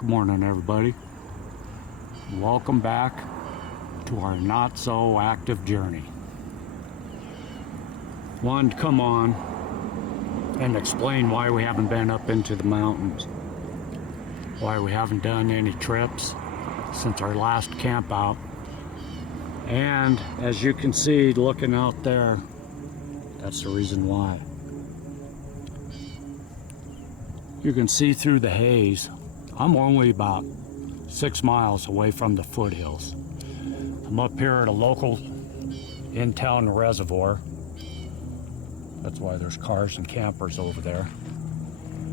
Good morning, everybody. Welcome back to our not so active journey. Wanted to come on and explain why we haven't been up into the mountains, why we haven't done any trips since our last camp out. And as you can see, looking out there, that's the reason why. You can see through the haze. I'm only about 6 miles away from the foothills. I'm up here at a local in-town reservoir. That's why there's cars and campers over there.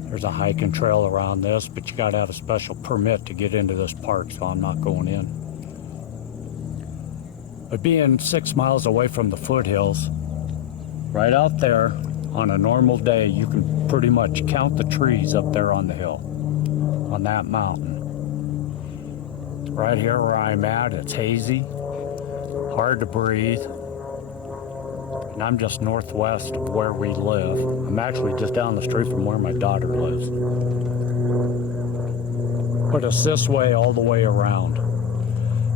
There's a hiking trail around this, but you gotta have a special permit to get into this park, so I'm not going in. But being 6 miles away from the foothills, right out there, on a normal day, you can pretty much count the trees up there on the hill, on that mountain. Right here where I'm at, it's hazy, hard to breathe, and I'm just northwest of where we live. I'm actually just down the street from where my daughter lives. But it's this way all the way around.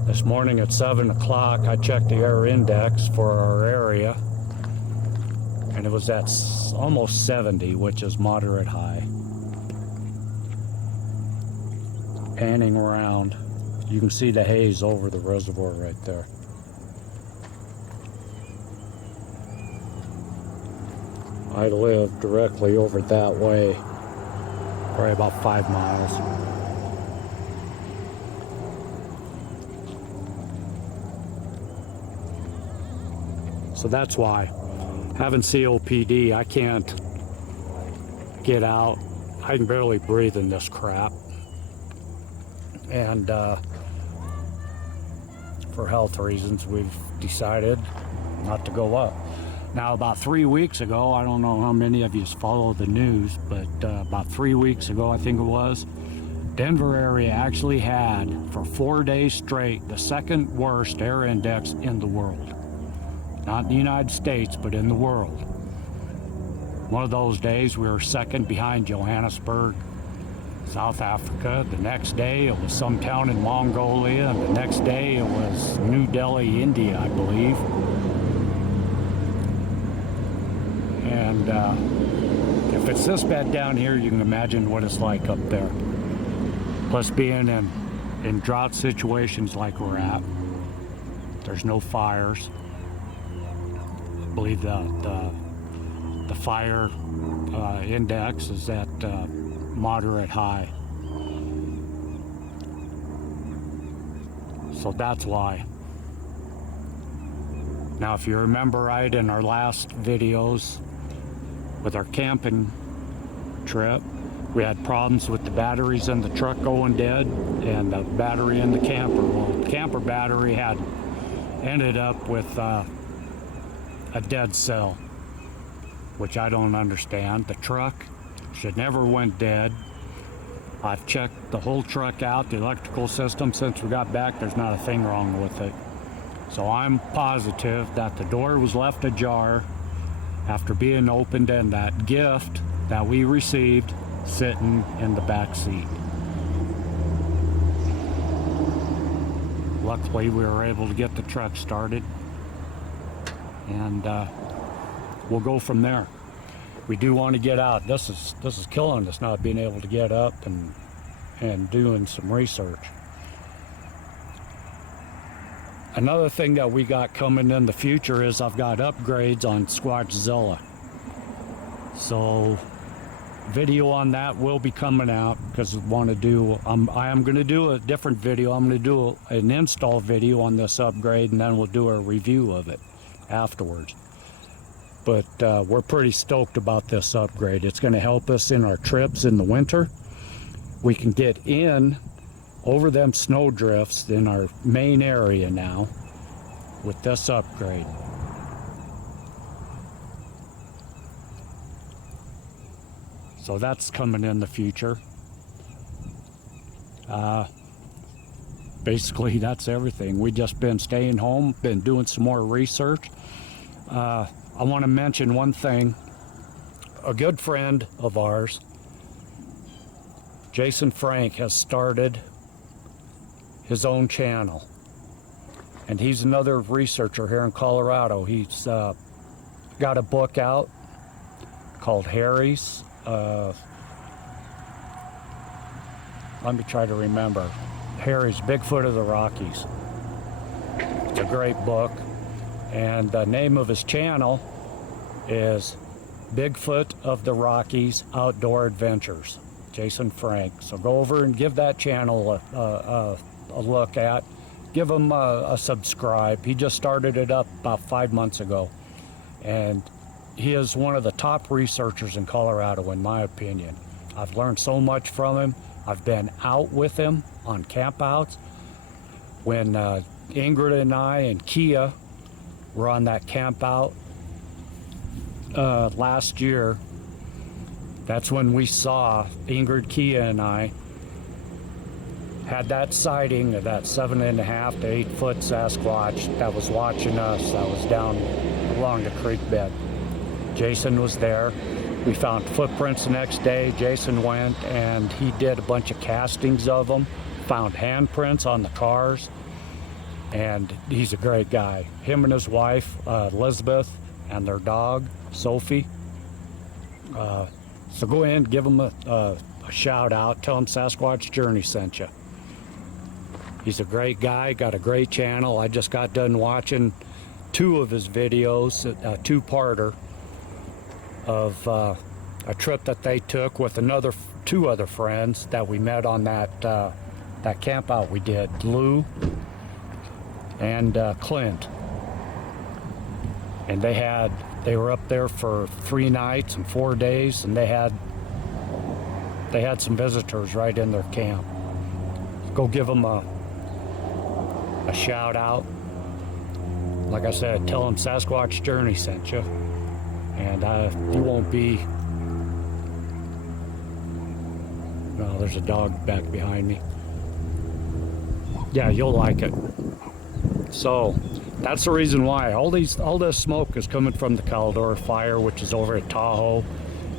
This morning at 7 o'clock, I checked the air index for our area, and it was at almost 70, which is moderate high. Panning around, you can see the haze over the reservoir right there. I live directly over that way, probably about 5 miles. So that's why. Having COPD, I can't get out. I can barely breathe in this crap. And for health reasons, we've decided not to go up. Now, about 3 weeks ago, I don't know how many of you follow the news, but about 3 weeks ago, I think it was, Denver area actually had, for 4 days straight, the second worst air index in the world. Not in the United States, but in the world. One of those days we were second behind Johannesburg, South Africa. The next day it was some town in Mongolia, and the next day it was New Delhi, India, I believe. And if it's this bad down here, you can imagine what it's like up there. Plus being in drought situations like we're at, there's no fires. I believe the fire index is at moderate high. So that's why. Now, if you remember right, in our last videos with our camping trip, we had problems with the batteries in the truck going dead and the battery in the camper. Well, the camper battery had ended up with a dead cell, which I don't understand. The truck should never went dead. I've checked the whole truck out, the electrical system since we got back. There's not a thing wrong with it. So I'm positive that the door was left ajar after being opened and that gift that we received sitting in the back seat. Luckily, we were able to get the truck started, and we'll go from there. We do want to get out. This is killing us, not being able to get up and doing some research. Another thing that we got coming in the future is I've got upgrades on Squatchzilla. So video on that will be coming out, because I am going to do a different video. I'm going to do an install video on this upgrade, and then we'll do a review of it afterwards. But we're pretty stoked about this upgrade. It's going to help us in our trips in the winter. We can get in over them snow drifts in our main area now with this upgrade. So that's coming in the future. Basically, that's everything. We just been staying home, been doing some more research. I want to mention one thing. A good friend of ours Jason Frank has started his own channel, and he's another researcher here in Colorado. He's got a book out called Harry's. Let me try to remember. Harry's Bigfoot of the Rockies. It's a great book, and the name of his channel is Bigfoot of the Rockies Outdoor Adventures. Jason Frank. So go over and give that channel a look at. Give him a subscribe. He just started it up about 5 months ago, and he is one of the top researchers in Colorado, in my opinion. I've learned so much from him. I've been out with him on campouts. When Ingrid and I and Kia were on that campout last year, that's when we saw Ingrid, Kia, and I had that sighting of that 7.5 to 8 foot Sasquatch that was watching us. That was down along the creek bed. Jason was there. We found footprints the next day. Jason went and he did a bunch of castings of them, found handprints on the cars, and he's a great guy. Him and his wife, Elizabeth, and their dog, Sophie. So go ahead and give him a shout out. Tell him Sasquatch Journey sent you. He's a great guy, got a great channel. I just got done watching 2 of his videos, a 2-parter of a trip that they took with 2 other friends that we met on that camp out we did, Lou and Clint. And they were up there for 3 nights and 4 days, and they had some visitors right in their camp. Go give them a shout out. Like I said, tell them Sasquatch Journey sent you, and you won't be. Oh, there's a dog back behind me. Yeah, you'll like it. So that's the reason why all this smoke is coming from the Caldor fire, which is over at Tahoe,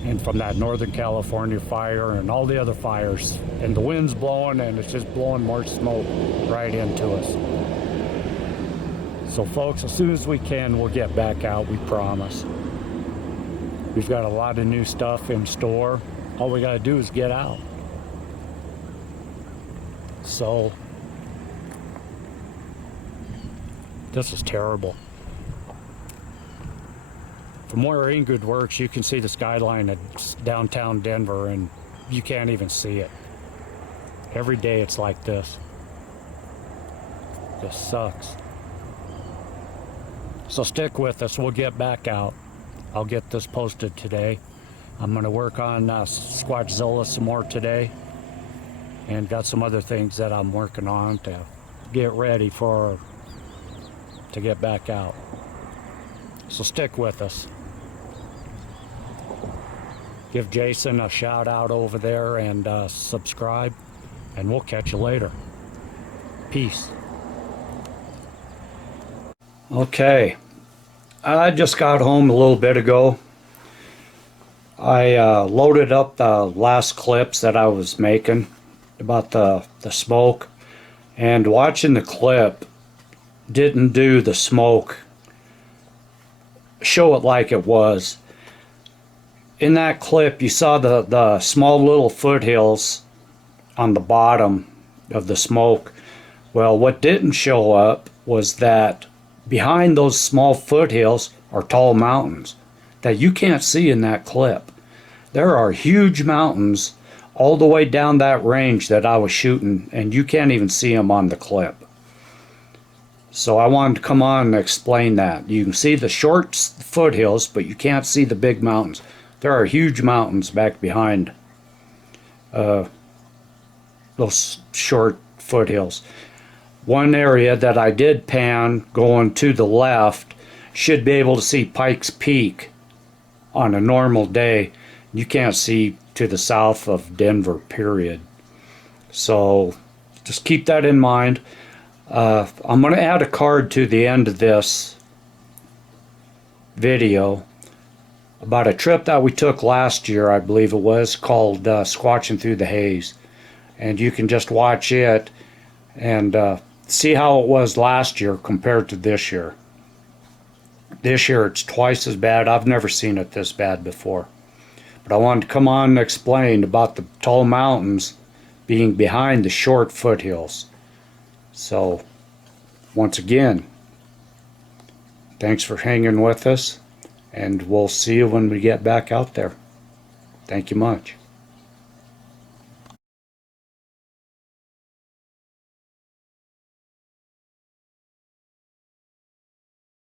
and from that Northern California fire and all the other fires. And the wind's blowing, and it's just blowing more smoke right into us. So folks, as soon as we can, we'll get back out, we promise. We've got a lot of new stuff in store. All we gotta do is get out. So this is terrible. From where Ingrid works, you can see the skyline of downtown Denver, and you can't even see it. Every day it's like this. This sucks. So stick with us. We'll get back out. I'll get this posted today. I'm going to work on Squatchzilla some more today, and got some other things that I'm working on to get ready to get back out. So stick with us. Give Jason a shout out over there, and subscribe, and we'll catch you later. Peace. Okay, I just got home a little bit ago. I loaded up the last clips that I was making about the smoke, and watching the clip didn't do the smoke, show it like it was. In that clip you saw the small little foothills on the bottom of the smoke. Well, what didn't show up was that behind those small foothills are tall mountains that you can't see in that clip. There are huge mountains all the way down that range that I was shooting, and you can't even see them on the clip. So I wanted to come on and explain that. You can see the short foothills, but you can't see the big mountains. There are huge mountains back behind those short foothills. One area that I did pan going to the left, should be able to see Pikes Peak on a normal day. You can't see to the south of Denver, period. So just keep that in mind. I'm going to add a card to the end of this video about a trip that we took last year, I believe it was, called Squatching Through the Haze. and you can just watch it and see how it was last year compared to this year. This year it's twice as bad. I've never seen it this bad before. But I wanted to come on and explain about the tall mountains being behind the short foothills. So, once again, thanks for hanging with us, and we'll see you when we get back out there. Thank you much.